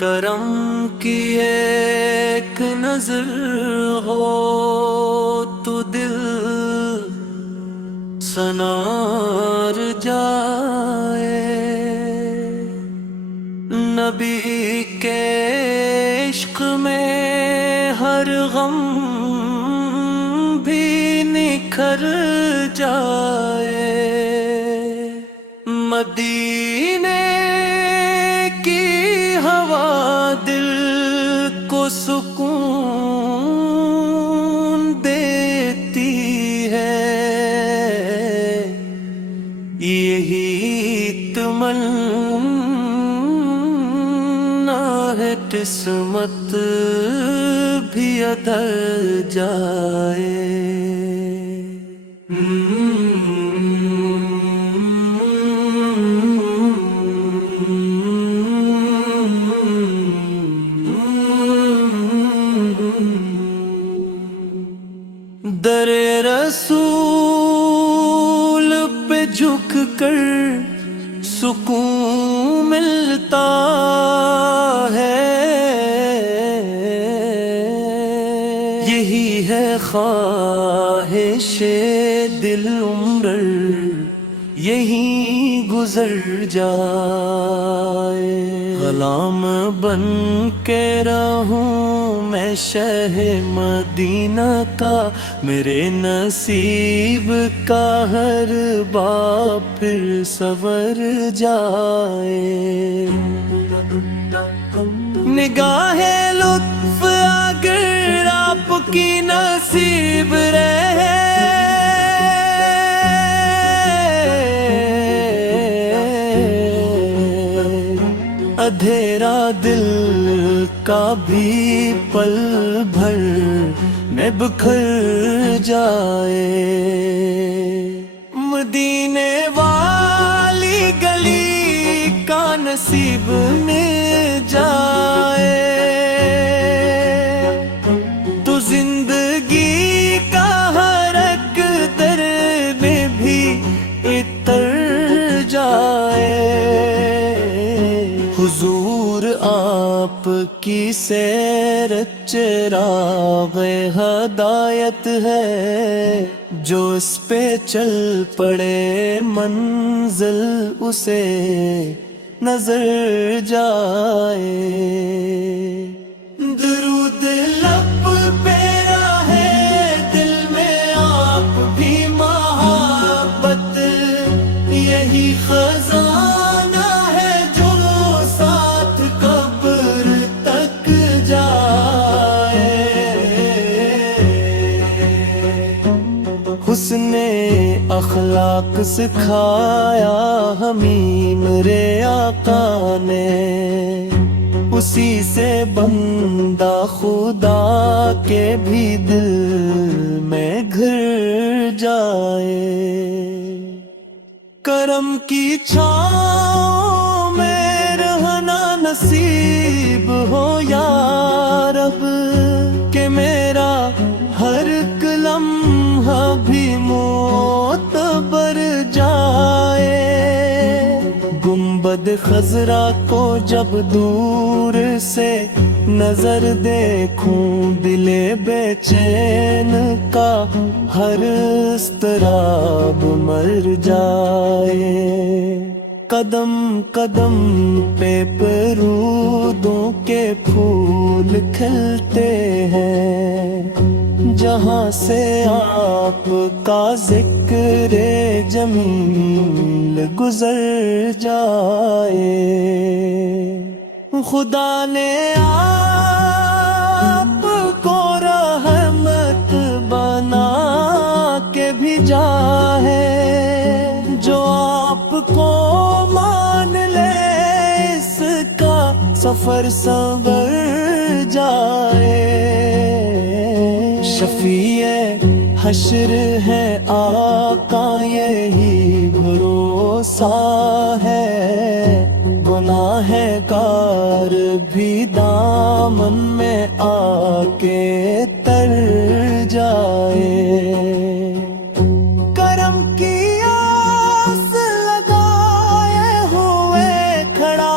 کرم کی ایک نظر ہو تو دل سنار جائے، نبی کے عشق میں ہر غم بھی نکھر جائے، مدینے کی ہوا دل کو سکون دیتی ہے، یہی تمنا ہے قسمت بھی ادھر جائے۔ در رسول پہ جھک کر سکون ملتا ہے، یہی ہے خواہش دل عمر یہی گزر جائے، غلام بن کے رہوں میں شہ مدینہ کا، میرے نصیب کا ہر باب پھر سنور جائے، نگاہ لطف اگر آپ کی نصیب رہے، اندھیرا دل کا بھی پل بھر میں بکھر جائے، مدینے والی گلی کا نصیب مل جائے، تو زندگی کا ہر ایک در میں بھی اتر جائے، حضور آپ کی سیرت چراغ ہدایت ہے، جو اس پہ چل پڑے منزل اسے نظر جائے، درود لب پہ رہے دل میں آپ بھی محبت، یہی خزانہ ہے جو ساتھ قبر تک جائے، حسن اخلاق سکھایا ہمیں میرے آقا نے، اسی سے بندہ خدا کے بھی دل میں گھر جائے، کرم کی چھاؤں میں رہنا نصیب ہو یا رب، کہ میرا ہر لمحہ بھی معتبر جائے، گنبد خضرا کو جب دور سے نظر دیکھوں، دل بے چین کا ہر اضطراب مر جائے، قدم قدم پہ پرودوں کے پھول کھلتے ہیں، جہاں سے آپ کا ذکر جمیل گزر جائے، خدا نے آپ کو رحمت بنا کے بھیجا ہے، جو آپ کو مان لے اس کا سفر سنور جائے، شفیع حشر ہے آقا یہی بھروسہ ہے، گناہ گار بھی دامن میں آ کے تر جائے، کرم کی آس لگائے ہوئے کھڑا